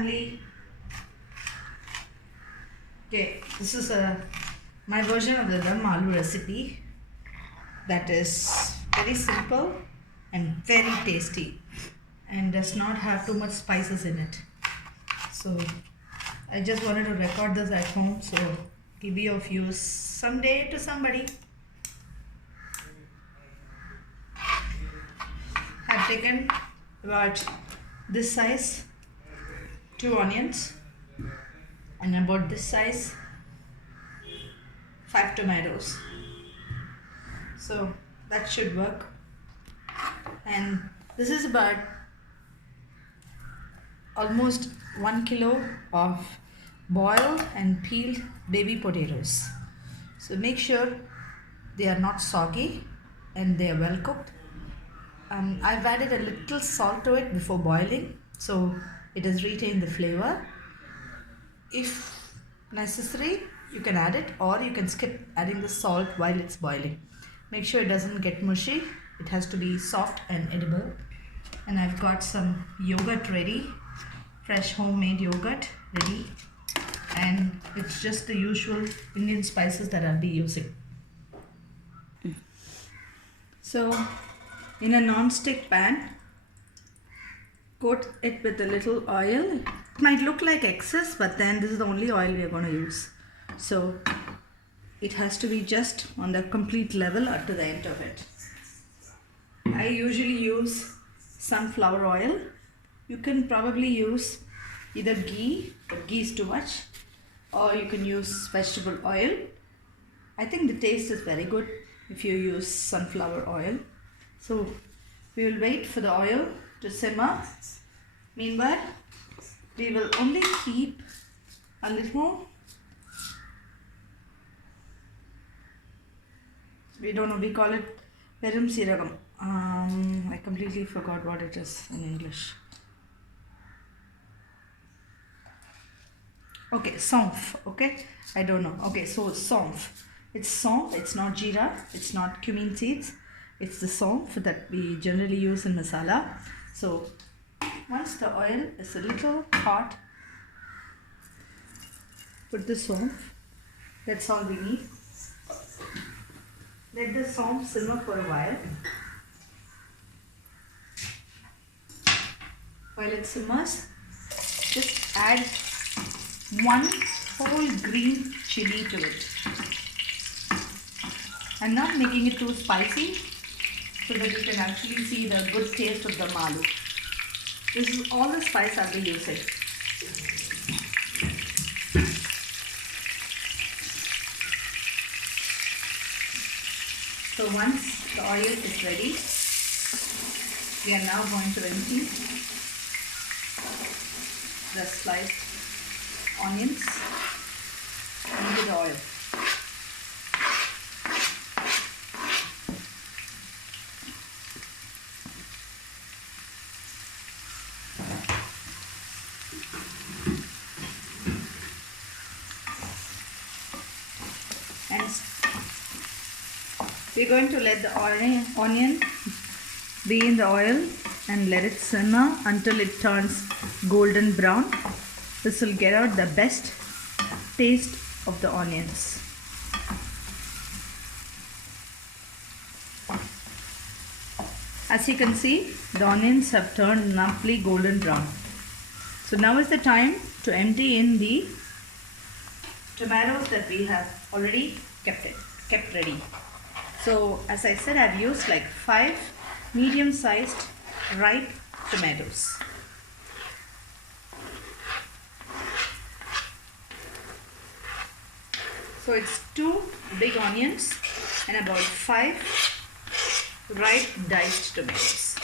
family. Okay, this is my version of the Dum Aloo recipe that is very simple and very tasty and does not have too much spices in it. So I just wanted to record this at home, so it'll be of use someday to somebody. I've taken about this size 2 onions and about this size 5 tomatoes. So that should work. And this is about almost 1 kilo of boiled and peeled baby potatoes. So make sure they are not soggy and they are well cooked. I've added a little salt to it before boiling, so it has retained the flavor. If necessary, you can add it, or you can skip adding the salt while it's boiling. Make sure it doesn't get mushy. It has to be soft and edible. And I've got some yogurt ready, fresh homemade yogurt ready, and it's just the usual Indian spices that I'll be using. So in a non-stick pan, coat it with a little oil. It might look like excess, but then this is the only oil we are going to use. So it has to be just on the complete level up to the end of it. I usually use sunflower oil. You can probably use either ghee, but ghee is too much, or you can use vegetable oil. I think the taste is very good if you use sunflower oil. So we will wait for the oil to simmer. Meanwhile, we will only keep a little, we don't know, we call it perum siragam. I completely forgot what it is in English. Okay, saunf. Okay, I don't know. Okay, so saunf. It's saunf. It's not jeera. It's not cumin seeds. It's the saunf that we generally use in masala. So once the oil is a little hot, put the saunf. That's all we need. Let the saunf simmer for a while. While it simmers, just add 1 whole green chili to it. I'm not making it too spicy, so that you can actually see the good taste of the Dum Aloo. This is all the spice I'll be using. So once the oil is ready, we are now going to empty the sliced onions into the oil. And we're going to let the onion be in the oil and let it simmer until it turns golden brown. This will get out the best taste of the onions. As you can see, the onions have turned lovely golden brown. So now is the time to empty in the tomatoes that we have already kept ready. So as I said, I've used like 5 medium-sized ripe tomatoes. So it's 2 big onions and about 5 ripe diced tomatoes.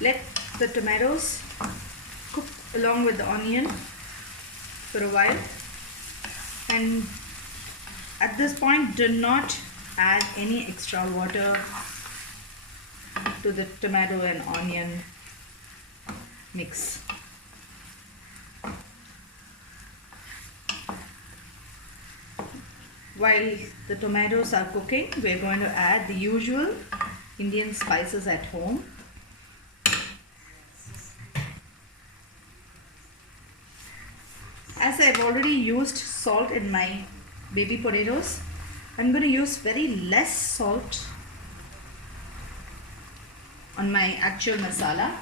Let the tomatoes cook along with the onion for a while, and at this point do not add any extra water to the tomato and onion mix. While the tomatoes are cooking, we're going to add the usual Indian spices at home. As I've already used salt in my baby potatoes, I'm going to use very less salt on my actual masala.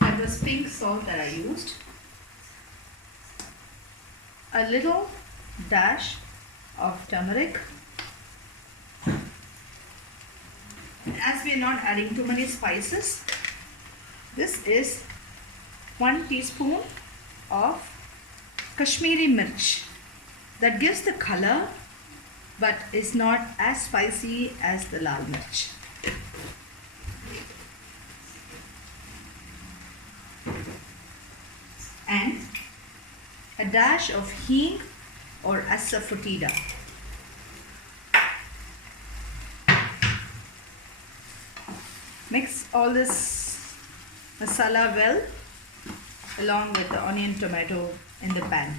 That was pink salt that I used. A little dash of turmeric. And as we are not adding too many spices, this is 1 teaspoon of Kashmiri mirch. That gives the color but is not as spicy as the lal mirch. And a dash of hing or asafoetida. Mix all this masala well along with the onion tomato in the pan.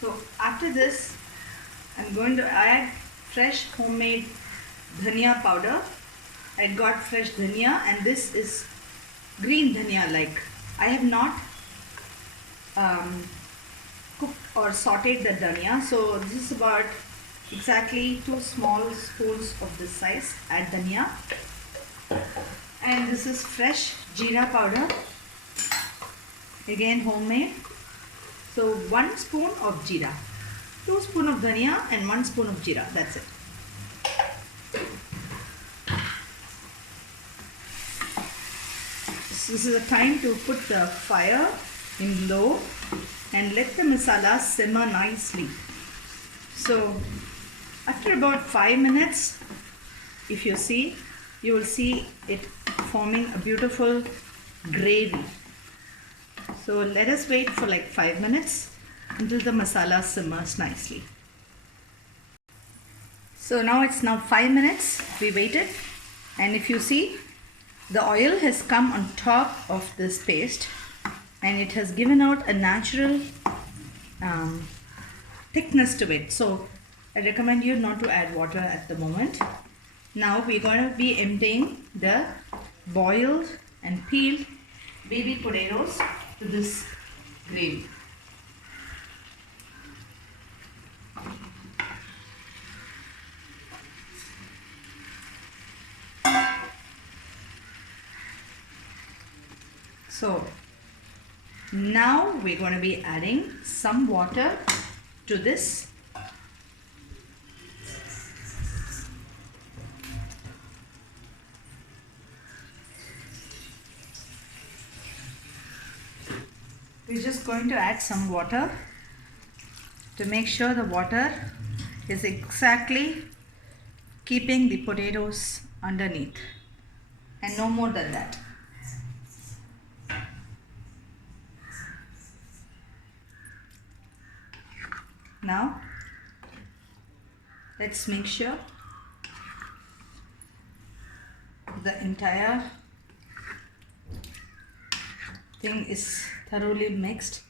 So after this, I'm going to add fresh homemade dhania powder. I got fresh dhania, and this is green dhania. Like, I have not cooked or sauteed the dhania, so this is about exactly 2 small spoons of this size. Add dhania, and this is fresh jeera powder, again homemade. So 1 spoon of jeera, 2 spoons of dhania and 1 spoon of jeera, that's it. So this is the time to put the fire in low and let the masala simmer nicely. So after about 5 minutes, if you see, you will see it forming a beautiful gravy. So let us wait for like 5 minutes until the masala simmers nicely. So now it's 5 minutes we waited, and if you see, the oil has come on top of this paste and it has given out a natural thickness to it. So I recommend you not to add water at the moment. Now we're going to be emptying the boiled and peeled baby potatoes to this gravy. So now we're going to be adding some water to this. We're just going to add some water to make sure the water is exactly keeping the potatoes underneath, and no more than that. Now let's make sure the entire thing is thoroughly mixed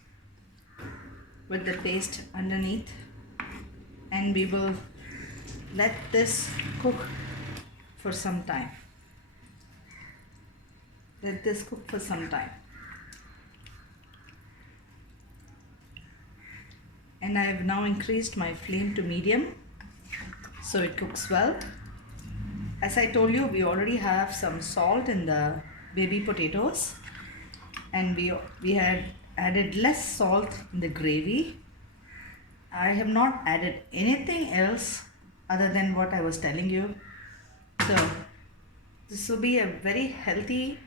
with the paste underneath, and we will let this cook for some time. Let this cook for some time. And I have now increased my flame to medium so it cooks well. As I told you, we already have some salt in the baby potatoes, and we had added less salt in the gravy. I have not added anything else other than what I was telling you. So this will be a very healthy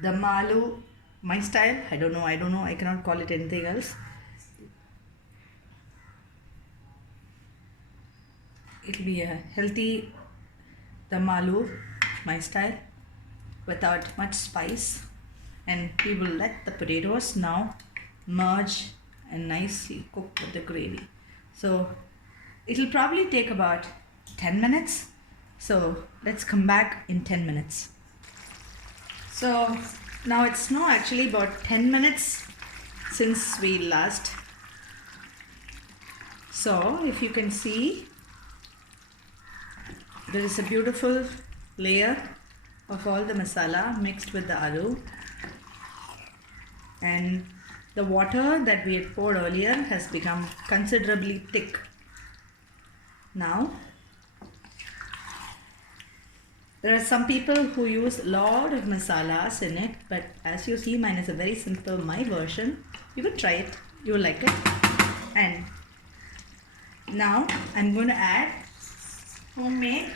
Dum Aloo, my style. I don't know, I cannot call it anything else. It'll be a healthy Dum Aloo, my style, without much spice. And we will let the potatoes now merge and nicely cook with the gravy. So it'll probably take about 10 minutes. So let's come back in 10 minutes. So now it's now actually about 10 minutes since we last So if you can see, there is a beautiful layer of all the masala mixed with the aloo, and the water that we had poured earlier has become considerably thick. Now there are some people who use a lot of masalas in it, but as you see, mine is a very simple, my version. You could try it, you will like it. And now I'm going to add homemade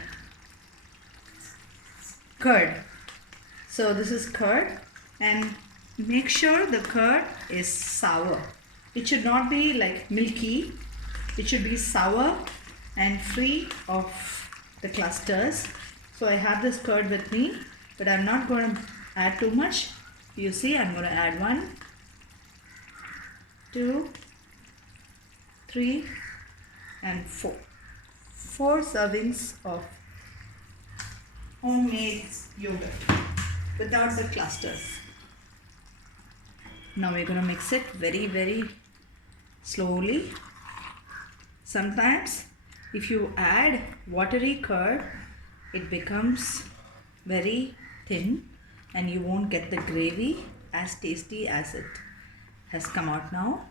curd. So this is curd, and make sure the curd is sour. It should not be like milky. It should be sour and free of the clusters. So I have this curd with me, but I'm not going to add too much. You see, I'm going to add 1, 2, 3 and 4. 4 servings of homemade yogurt without the clusters. Now we're going to mix it very, very slowly. Sometimes if you add watery curd, it becomes very thin and you won't get the gravy as tasty as it has come out now.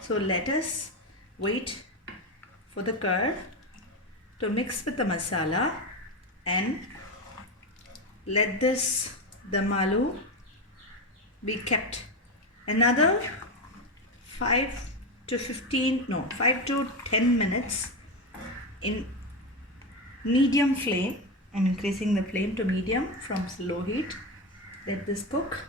So let us wait for the curd to mix with the masala, and let this Dum Aloo be kept another 5 to 10 minutes in medium flame. I'm increasing the flame to medium from low heat. Let this cook.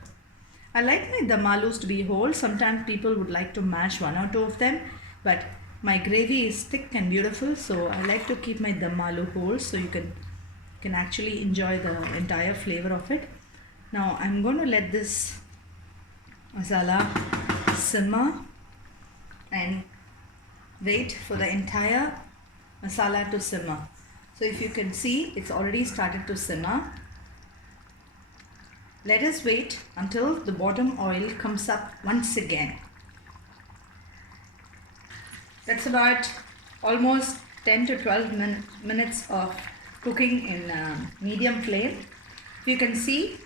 I like my Dum Aloos to be whole. Sometimes people would like to mash 1 or 2 of them, but my gravy is thick and beautiful, so I like to keep my Dum Aloo whole so you can actually enjoy the entire flavor of it. Now I'm going to let this masala simmer and wait for the entire masala to simmer. So if you can see, it's already started to simmer. Let us wait until the bottom oil comes up once again. That's about almost 10 to 12 minutes of cooking in medium flame. You can see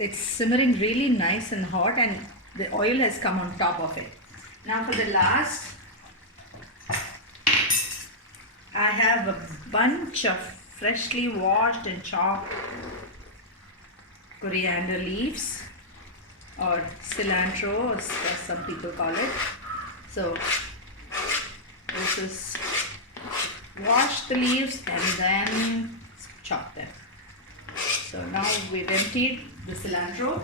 it's simmering really nice and hot, and the oil has come on top of it. Now for the last, I have a bunch of freshly washed and chopped coriander leaves, or cilantro as some people call it. So this is wash the leaves and then chop them. So now we've emptied the cilantro.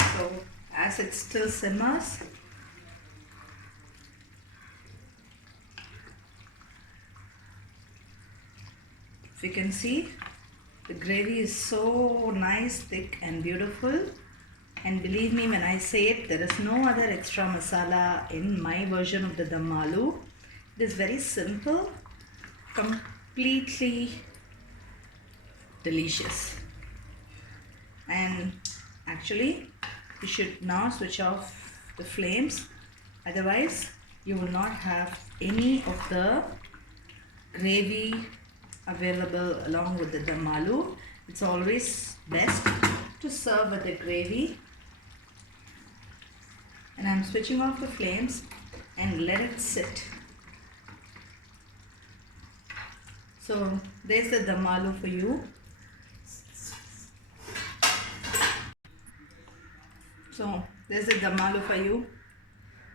So as it still simmers, if you can see, the gravy is so nice, thick and beautiful. And believe me when I say it, there is no other extra masala in my version of the Dum Aloo. It is very simple, completely delicious. And actually, you should now switch off the flames, otherwise you will not have any of the gravy available along with the Dum Aloo. It's always best to serve with the gravy. And I'm switching off the flames and let it sit. So there's the Dum Aloo for you. So there's the Dum Aloo for you,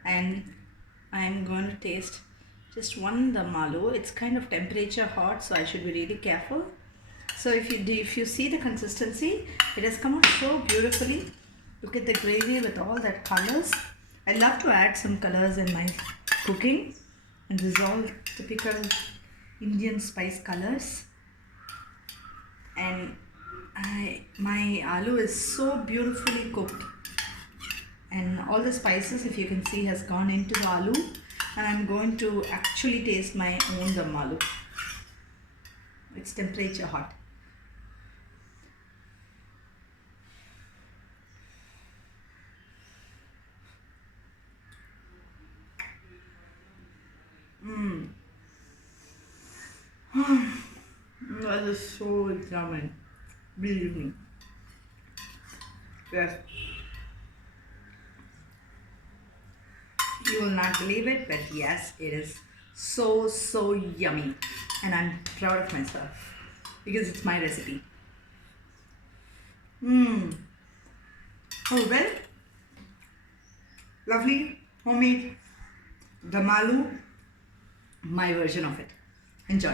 and I'm going to taste just one Dum Aloo. It's kind of temperature hot, so I should be really careful. So if you see the consistency, it has come out so beautifully. Look at the gravy with all that colors. I love to add some colors in my cooking, and this is all typical Indian spice colors. And my aloo is so beautifully cooked, and all the spices, if you can see, has gone into the aloo, and I'm going to actually taste my own Dum Aloo. It's temperature hot. That is so yummy. Believe me. Yes. You will not believe it, but yes, it is so yummy. And I'm proud of myself because it's my recipe. Mmm. Oh, well. Lovely, homemade Dum Aloo. My version of it. Enjoy.